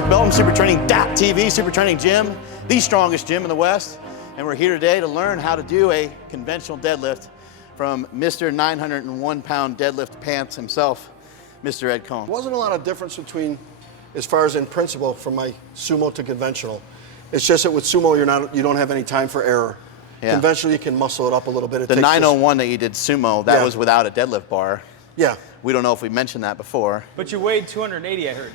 Mark Melton, supertraining.tv, Super Training Gym, the strongest gym in the West. And we're here today to learn how to do a conventional deadlift from Mr. 901-pound deadlift pants himself, Mr. Ed Coan. Wasn't a lot of difference between, as far as in principle, from my sumo to conventional. It's just that with sumo, you don't have any time for error. Yeah. Conventional, you can muscle it up a little bit. The 901 that you did sumo, that was without a deadlift bar. Yeah. We don't know if we mentioned that before. But you weighed 280, I heard.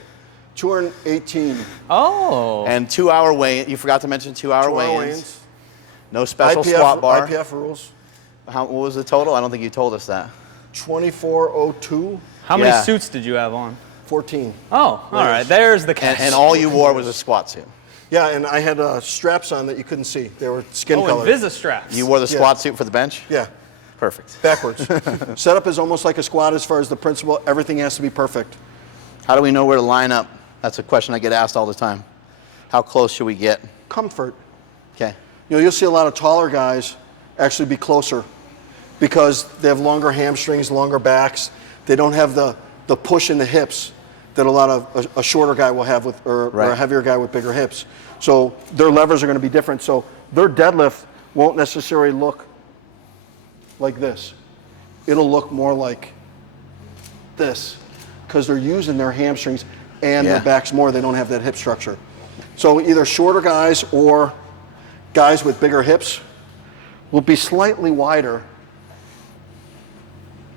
218. Oh. And 2 hour weigh-in. You forgot to mention 2 hour weigh-ins. No special IPF, squat bar. IPF rules. What was the total? I don't think you told us that. 2402. How many suits did you have on? 14. Oh, all right. There's the catch. And all you wore was a squat suit. Yeah, and I had straps on that you couldn't see. They were skin colored. Oh, and Visa straps. You wore the squat suit for the bench? Yeah. Perfect. Backwards. Setup is almost like a squat as far as the principle. Everything has to be perfect. How do we know where to line up? That's a question I get asked all the time. How close should we get? Comfort. Okay. You know, you'll see a lot of taller guys actually be closer because they have longer hamstrings, longer backs. They don't have the push in the hips that a lot of a shorter guy will have with, or a heavier guy with bigger hips. So their levers are going to be different. So their deadlift won't necessarily look like this. It'll look more like this because they're using their hamstrings and their backs more. They don't have that hip structure. So either shorter guys or guys with bigger hips will be slightly wider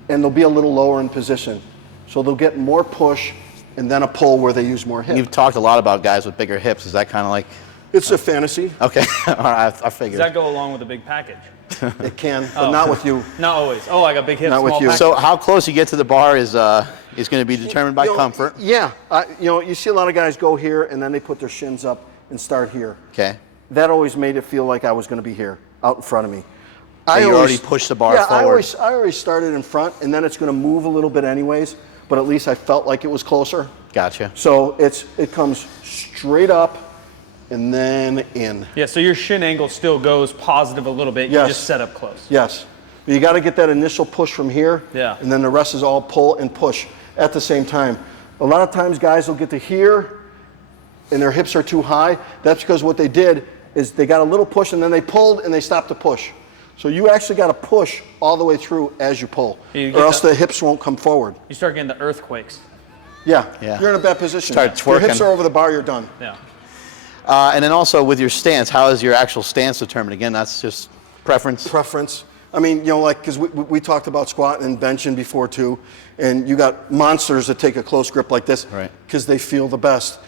and they'll be a little lower in position. So they'll get more push and then a pull where they use more hip. You've talked a lot about guys with bigger hips. Is that kind of like? It's a fantasy. Okay, all right, I figured. Does that go along with a big package? It can, but not with you. Not always. Oh, I got big hips, Not with small you. package. So how close you get to the bar is going to be determined by comfort. Yeah, you know, you see a lot of guys go here and then they put their shins up and start here. Okay. That always made it feel like I was going to be here, out in front of me. You already pushed the bar forward. I always started in front, and then it's going to move a little bit anyways, but at least I felt like it was closer. Gotcha. So it comes straight up and then in. Yeah, so your shin angle still goes positive a little bit. You just set up close. Yes. But you got to get that initial push from here, and then the rest is all pull and push at the same time. A lot of times guys will get to here, and their hips are too high. That's because what they did is they got a little push, and then they pulled, and they stopped the push. So you actually got to push all the way through as you pull, or else the hips won't come forward. You start getting the earthquakes. Yeah. You're in a bad position. Start twerking. Your hips are over the bar, you're done. Yeah. And then also with your stance, how is your actual stance determined? Again, that's just preference? Preference. I mean, you know, like, because we talked about squatting and benching before too, and you got monsters that take a close grip like this because they feel the best.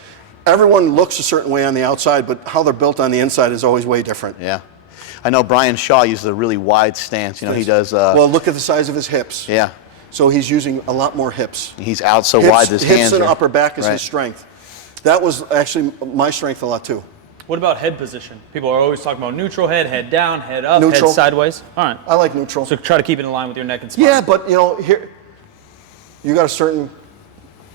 Everyone looks a certain way on the outside, but how they're built on the inside is always way different. Yeah. I know Brian Shaw uses a really wide stance. You know, he does. Well, look at the size of his hips. Yeah. So he's using a lot more hips. He's out so wide, his hands hips and are, upper back is his strength. That was actually my strength a lot too. What about head position? People are always talking about neutral head down, head up, neutral. head sideways. All right. I like neutral. So try to keep it in line with your neck and spine. Yeah, but you know, here you got a certain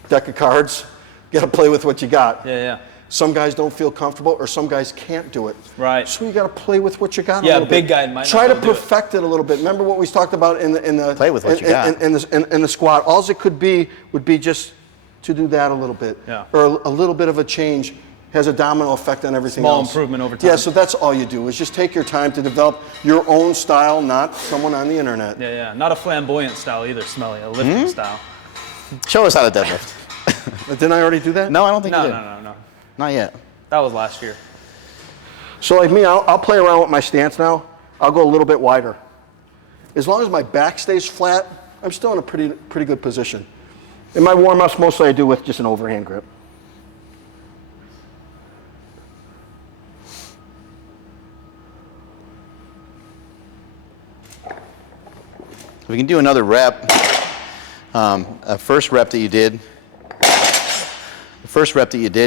deck of cards. You got to play with what you got. Yeah. Some guys don't feel comfortable, or some guys can't do it. Right. So you got to play with what you got. Yeah, a little big bit. guy might try not to perfect it a little bit. Remember what we talked about in the play with what you got in the squat. All it could be would be just to do that a little bit, or a little bit of a change has a domino effect on everything else. Small improvement over time. Yeah, so that's all you do is just take your time to develop your own style, not someone on the internet. Yeah. Not a flamboyant style either, Smelly. A lifting style. Show us how to deadlift. Didn't I already do that? No, I don't think you did. No. Not yet. That was last year. So like me, I'll play around with my stance now. I'll go a little bit wider. As long as my back stays flat, I'm still in a pretty good position. In my warm-ups, mostly I do with just an overhand grip. We can do another rep. First rep that you did,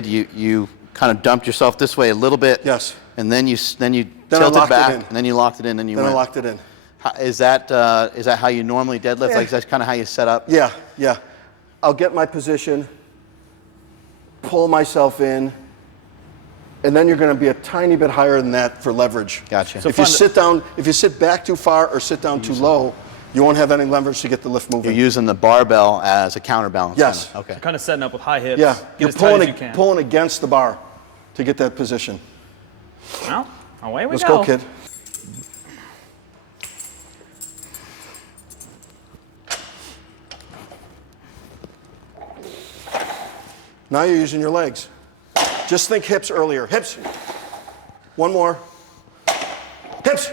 you kind of dumped yourself this way a little bit. Yes. And then you tilted back, and then you locked it in, and you went. Then I locked it in. Is that how you normally deadlift? Like that's kind of how you set up? Yeah. I'll get my position, pull myself in, and then you're going to be a tiny bit higher than that for leverage. Gotcha. So if you sit back too far or sit down too low, You won't have any leverage to get the lift moving. You're using the barbell as a counterbalance. Yes. Kinda. Okay. So kind of setting up with high hips. Yeah, Get you're as tight as you can. pulling against the bar to get that position. Well, away we Let's go. go, kid. Now you're using your legs. Just think hips earlier. Hips. One more. Hips.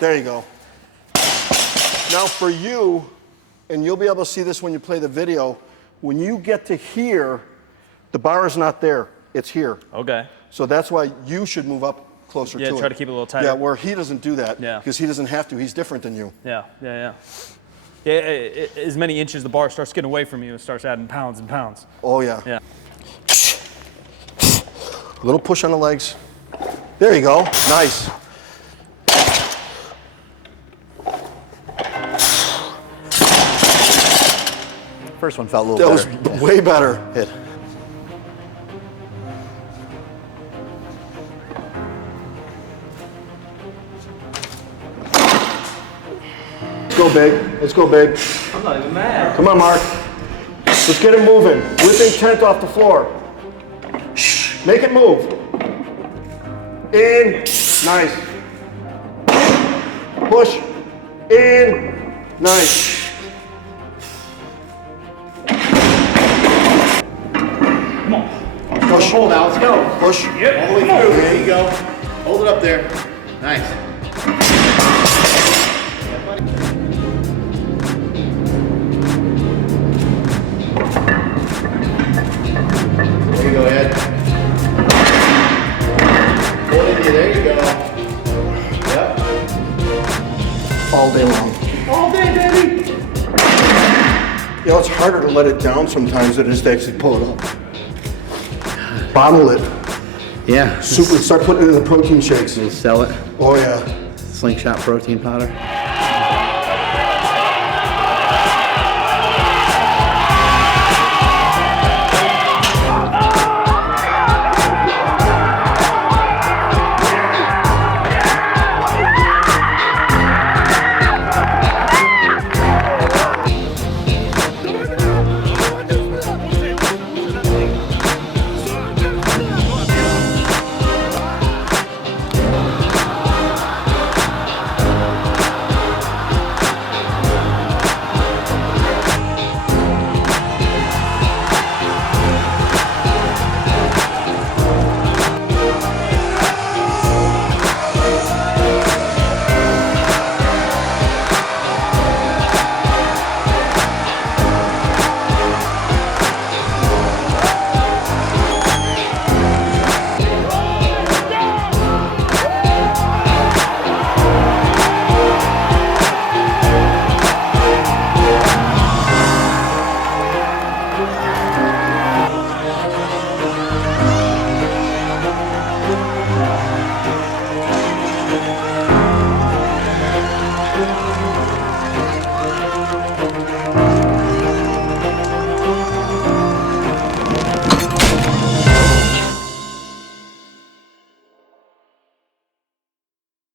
There you go. Now for you, and you'll be able to see this when you play the video, when you get to here, the bar is not there. It's here. Okay. So that's why you should move up closer to it. Yeah, try to keep it a little tighter. Yeah, where he doesn't do that. Yeah. Because he doesn't have to. He's different than you. Yeah, yeah, yeah. Yeah, as many inches the bar starts getting away from you, it starts adding pounds and pounds. Oh, yeah. Yeah. A little push on the legs. There you go. Nice. First one felt a little That better. was way better. Hit. Let's go big. Let's go big. I'm not even mad. Come on, Mark. Let's get it moving. With intent off the floor. Make it move. In. Nice. Push. In. Nice. Come on. Push. Hold now, let's go. Push. Yep. All the way through. There you go. Hold it up there. Nice. There you go, Ed. Hold it here. There you go. Yep. All day long. All day, baby. You know, it's harder to let it down sometimes than it is to actually pull it up. Bottle it. Yeah. Start putting it in the protein shakes. Sell it. Oh, yeah. Slingshot protein powder.